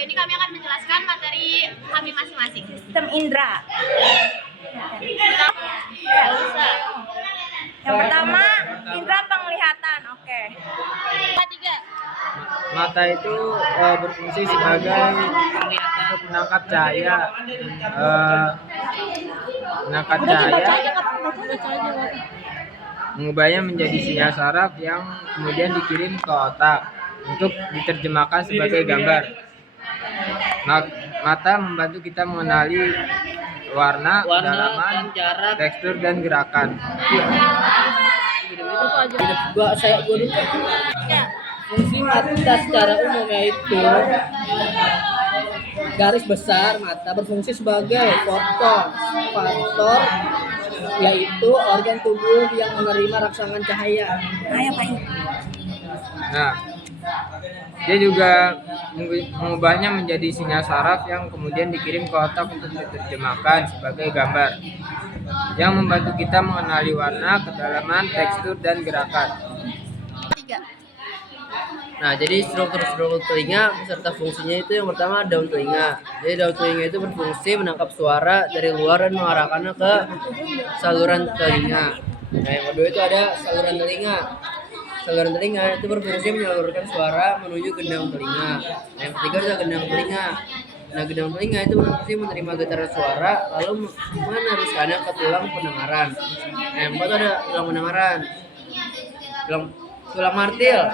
ini kami akan menjelaskan materi kami masing-masing. Sistem indera. Gak usah. Yang pertama, indera penglihatan. Oke. Tiga. Mata itu berfungsi sebagai untuk menangkap cahaya, mengubahnya menjadi sinyal saraf yang kemudian dikirim ke otak untuk diterjemahkan sebagai gambar. Mata membantu kita mengenali warna, kedalaman, tekstur, dan gerakan. Fungsi mata secara umum yaitu garis besar mata berfungsi sebagai faktor yaitu organ tubuh yang menerima rangsangan cahaya. Nah, dia juga mengubahnya menjadi sinyal saraf yang kemudian dikirim ke otak untuk diterjemahkan sebagai gambar yang membantu kita mengenali warna, kedalaman, tekstur, dan gerakan. Nah, jadi struktur telinga beserta fungsinya itu yang pertama daun telinga. Jadi daun telinga itu berfungsi menangkap suara dari luar dan mengarahkannya ke saluran telinga. Nah, yang kedua itu ada saluran telinga. Saluran telinga itu berfungsi menyalurkan suara menuju gendang telinga. Nah, yang ketiga adalah gendang telinga. Nah, gendang telinga itu berfungsi menerima getaran suara lalu meneruskannya ke tulang pendengaran. Nah, yang keempat ada tulang pendengaran. Tulang martil.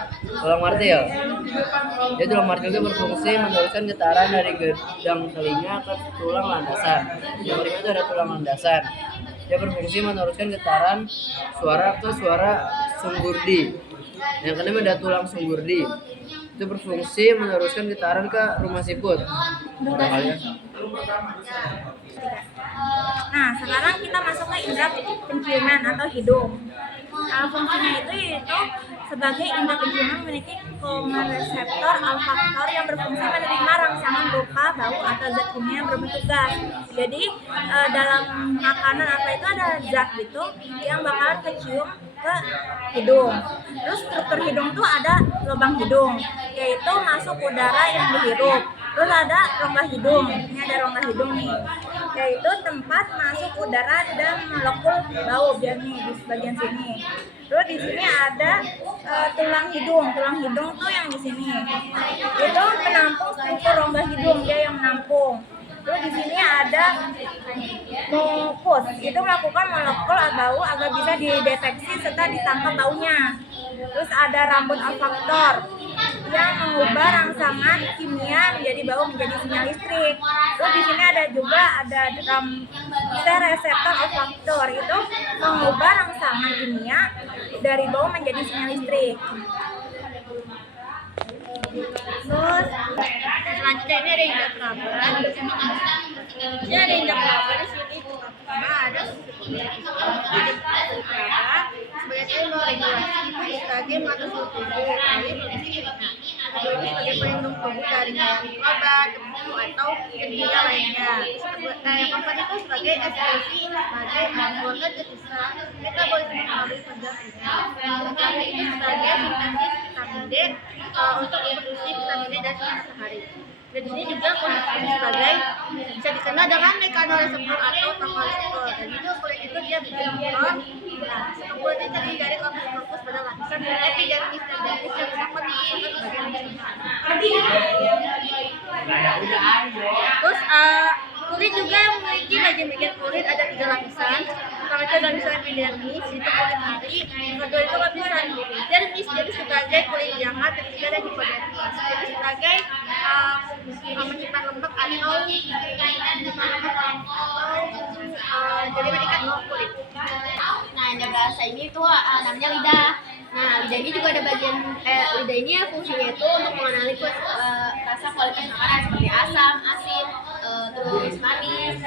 Jadi tulang martil itu berfungsi meneruskan getaran dari gendang telinga ke tulang landasan. Yang kelima itu ada tulang landasan. Dia berfungsi meneruskan getaran suara ke suara sumburdi. Yang kelima ada tulang sumburdi. Itu berfungsi meneruskan getaran ke rumah siput. Nah, sekarang kita masuk ke indera penciuman atau hidung. Fungsinya itu sebagai indera penciuman memiliki komereseptor olfaktor yang berfungsi menerima rangsangan berupa bau atau zat kimia yang berbentuk gas. Jadi dalam makanan apa itu ada zat gitu yang bakalan kecium ke hidung. Terus struktur hidung tuh ada lubang hidung, yaitu masuk udara yang dihirup. Terus ada rongga hidung. Ini ada rongga hidung nih, yaitu tempat masuk udara dan molekul bau biar nih di bagian sini. Terus di sini ada tulang hidung. Tulang hidung tuh yang di sini. Itu menampung struktur rongga hidung, dia yang menampung. Terus di sini ada mukus. Itu melakukan molekul bau agar bisa dideteksi serta ditangkap baunya. Terus ada rambut olfaktor yang mengubah rangsangan kimia menjadi bau menjadi sinyal listrik. Terus di sini ada juga reseptor olfaktor, itu mengubah rangsangan kimia dari bau menjadi sinyal listrik. Terus selanjutnya ini ada indera peraba. Ini ada indera peraba di sini. Pertama ada sebagai regulasi sebagai mengatur suhu tubuh, lalu sebagai pelindung tubuh dari obat, debu atau gejala lainnya. Yang keempat itu sebagai ekspresi sebagai organ ketisah metabolisme melalui kerja tubuh. Yang terakhir itu sebagai sintesis vitamin D untuk produksi vitamin D dari sinar matahari. Dan di sini juga kondisi sebagai bisa dikenal dengan mekanoseptor atau tokoreseptor. Dan itu kulit itu dia berbentuk. Nah, kulit ini terdiri dari korpus pada lapisan epidermis dan dermis yang dapat dimasukkan ke bagian terus kulit juga memiliki bagian-bagian kulit, ada 3 lapisan. Pertama itu lapisan epidermis, itu kulit ari. Kedua itu lapisan dermis, jadi sebagai kulit jangat. Ketiga ada hipodermis, jadi sebagai menyimpan lemak atau jadi mengikat bawah kulit. Nah, yang bahasa ini tuh namanya lidah. Nah, lidah ini juga ada bagian lidah ini fungsinya itu untuk mengenali rasa kualitas makanan seperti asam, asin, terus manis.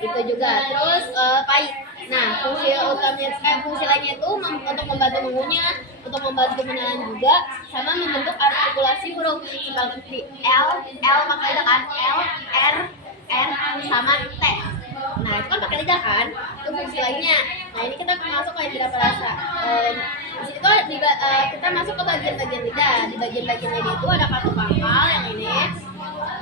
Itu juga. Terus pahit. Nah, fungsi lainnya itu untuk membantu mengunyah, untuk membantu menelan juga, sama membentuk artikulasi huruf seperti L pakai lidah kan, L, R, sama T. Nah, itu kan pakai lidah kan, itu fungsi lainnya. Nah, ini kita masuk ke indera perasa. Di situ kita masuk ke bagian-bagian lidah. Di bagian-bagian lidah itu ada katu pangkal yang ini.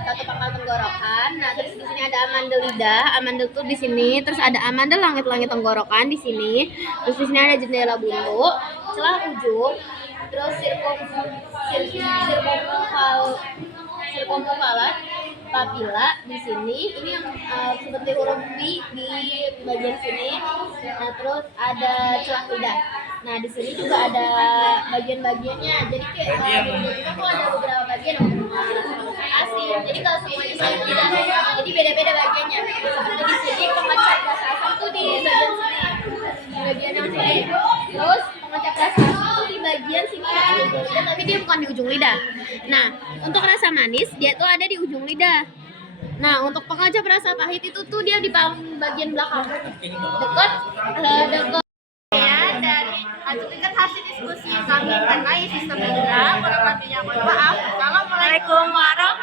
satu pangkal tenggorokan. Nah, terus di sini ada amandel lidah, amandel tuh di sini, terus ada amandel langit-langit tenggorokan di sini. Terus di sini ada jendela buntu, celah ujung, terus sirkumvokalat, papila di sini. Ini yang seperti huruf V di bagian sini. Nah, terus ada celah lidah. Nah, di sini juga ada bagian-bagiannya. Jadi kayak di lidah tuh ada beberapa bagian untuk asin. Jadi kalau semuanya sama lidah, jadi beda-beda bagiannya. Seperti di sini pengecap rasa asam tuh di bagian sini, di bagian yang sini. Terus pengecap rasa asam tuh di bagian sini, di ujung lidah, tapi dia bukan di ujung lidah. Nah, untuk rasa manis dia tuh ada di ujung lidah. Nah, untuk pengecap rasa pahit itu tuh dia di paling bagian belakang, dekat ya. Dari hasil hasil diskusi kami mengenai sistem indera, kurang lebihnya mohon maaf. Assalamualaikum warahmatullahi